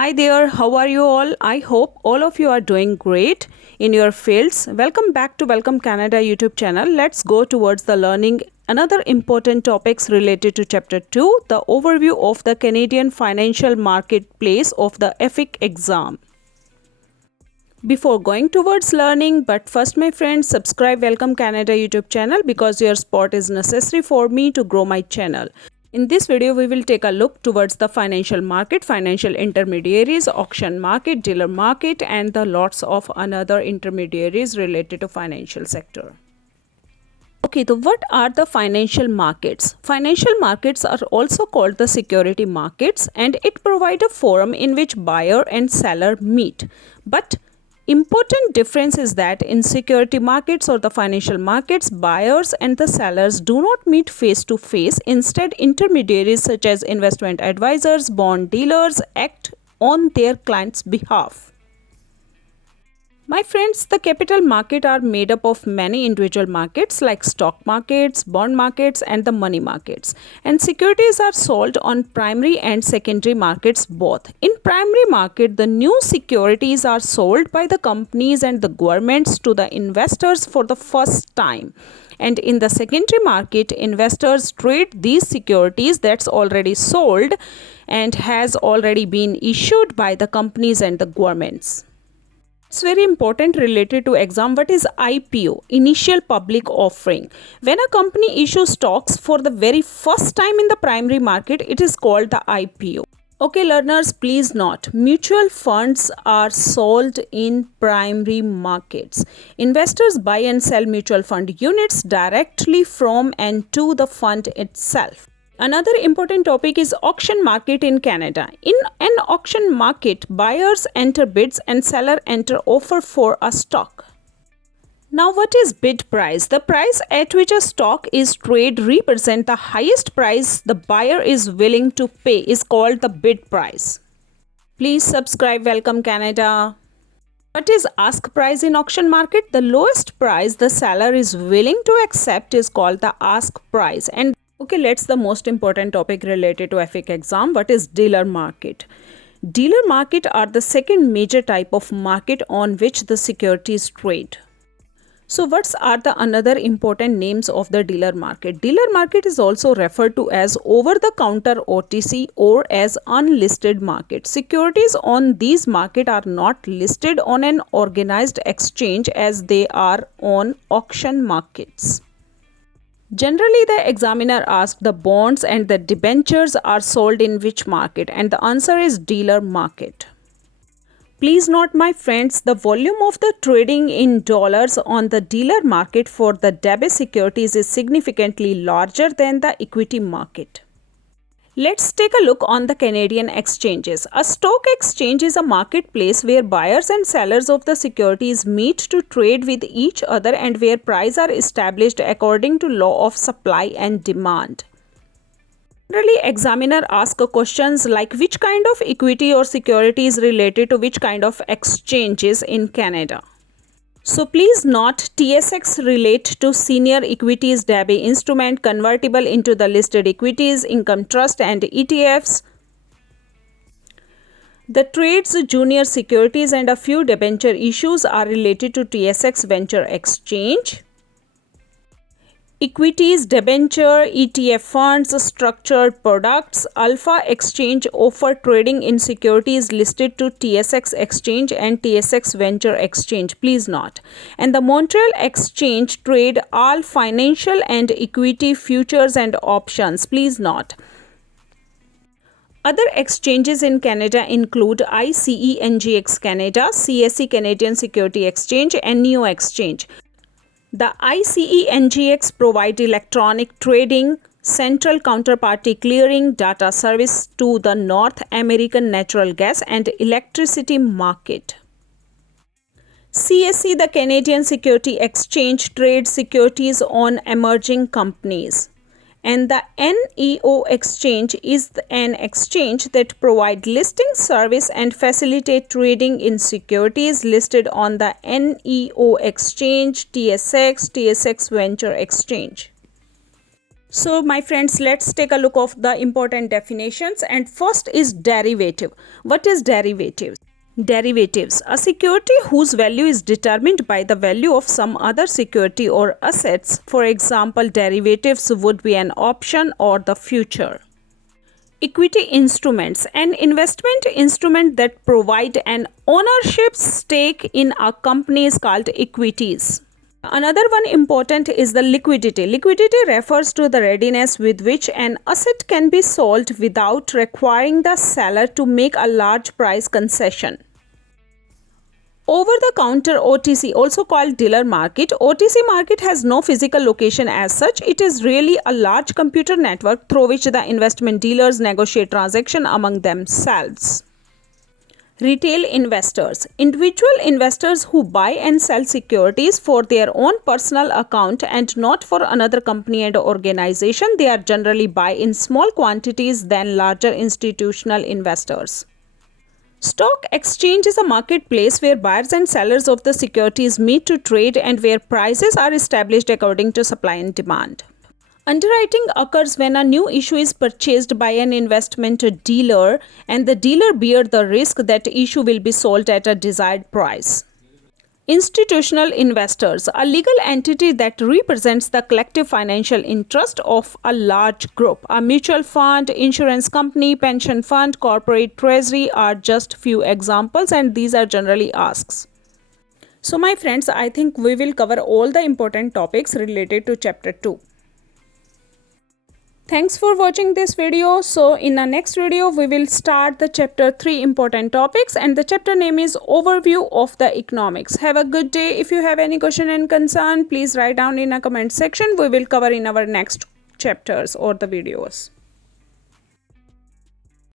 Hi there, how are you all? I hope all of you are doing great in your fields. Welcome back to Welcome Canada YouTube channel. Let's go towards the learning another important topics related to chapter 2, the overview of the Canadian financial marketplace of the IFIC exam. Before going towards learning, but first my friends, subscribe Welcome Canada YouTube channel because your support is necessary for me to grow my channel. In this video, we will take a look towards the financial market, financial intermediaries, auction market, dealer market, and the lots of another intermediaries related to financial sector. Okay, so what are the financial markets? Financial markets are also called the security markets, and it provides a forum in which buyer and seller meet. But important difference is that in security markets or the financial markets, buyers and the sellers do not meet face to face. Instead, intermediaries such as investment advisors, bond dealers act on their clients' behalf. My friends, the capital market are made up of many individual markets like stock markets, bond markets, and the money markets. And securities are sold on primary and secondary markets both. In primary market, the new securities are sold by the companies and the governments to the investors for the first time. And in the secondary market, investors trade these securities that's already sold and has already been issued by the companies and the governments. It's very important related to exam. What is IPO? Initial public offering. When a company issues stocks for the very first time in the primary market, it is called the IPO. Okay, learners, please note, mutual funds are sold in primary markets. Investors buy and sell mutual fund units directly from and to the fund itself. Another important topic is auction market in Canada. In an auction market, buyers enter bids and seller enter offer for a stock. Now, what is bid price? The price at which a stock is traded represents the highest price the buyer is willing to pay is called the bid price. Please subscribe Welcome Canada. What is ask price in auction market? The lowest price the seller is willing to accept is called the ask price. And okay, let's the most important topic related to IFIC exam. What is dealer market? Dealer market are the second major type of market on which the securities trade. So what are the another important names of the dealer market? Dealer market is also referred to as over-the-counter OTC or as unlisted market. Securities on these market are not listed on an organized exchange as they are on auction markets. Generally, the examiner asks the bonds and the debentures are sold in which market, and the answer is dealer market. Please note, my friends, the volume of the trading in dollars on the dealer market for the debit securities is significantly larger than the equity market. Let's take a look on the Canadian exchanges. A stock exchange is a marketplace where buyers and sellers of the securities meet to trade with each other and where prices are established according to law of supply and demand. Generally, examiner asks questions like which kind of equity or security is related to which kind of exchanges in Canada. So please note, TSX relate to senior equities debit instrument convertible into the listed equities, income trust and ETFs. The trades junior securities and a few debenture issues are related to TSX Venture Exchange. Equities, debenture, ETF funds, structured products, Alpha Exchange offer trading in securities listed to TSX Exchange and TSX Venture Exchange. Please note. And the Montreal Exchange trade all financial and equity futures and options. Please note. Other exchanges in Canada include ICE NGX Canada, CSE Canadian Security Exchange, and Neo Exchange. The ICE NGX provide electronic trading, central counterparty clearing, data service to the North American natural gas and electricity market. CSE, the Canadian Security Exchange, trades securities on emerging companies. And the NEO Exchange is an exchange that provides listing service and facilitate trading in securities listed on the NEO Exchange, TSX, TSX Venture Exchange. So my friends, let's take a look of the important definitions, and first is derivative. What is derivatives? Derivatives, a security whose value is determined by the value of some other security or assets. For example, derivatives would be an option or the future. Equity instruments, an investment instrument that provide an ownership stake in a company is called equities. Another one important is the liquidity. Liquidity refers to the readiness with which an asset can be sold without requiring the seller to make a large price concession. Over-the-counter OTC, also called dealer market. OTC market has no physical location as such. It is really a large computer network through which the investment dealers negotiate transactions among themselves. Retail investors, individual investors who buy and sell securities for their own personal account and not for another company and organization. They are generally buy in small quantities than larger institutional investors. Stock exchange is a marketplace where buyers and sellers of the securities meet to trade and where prices are established according to supply and demand. Underwriting occurs when a new issue is purchased by an investment dealer and the dealer bears the risk that issue will be sold at a desired price. Institutional investors, a legal entity that represents the collective financial interest of a large group. A mutual fund, insurance company, pension fund, corporate treasury are just few examples, and these are generally asked. So my friends, I think we will cover all the important topics related to chapter 2. Thanks for watching this video. So in the next video, we will start the chapter 3 important topics, and the chapter name is Overview of the Economics. Have a good day. If you have any question and concern, please write down in a comment section. We will cover in our next chapters or the videos.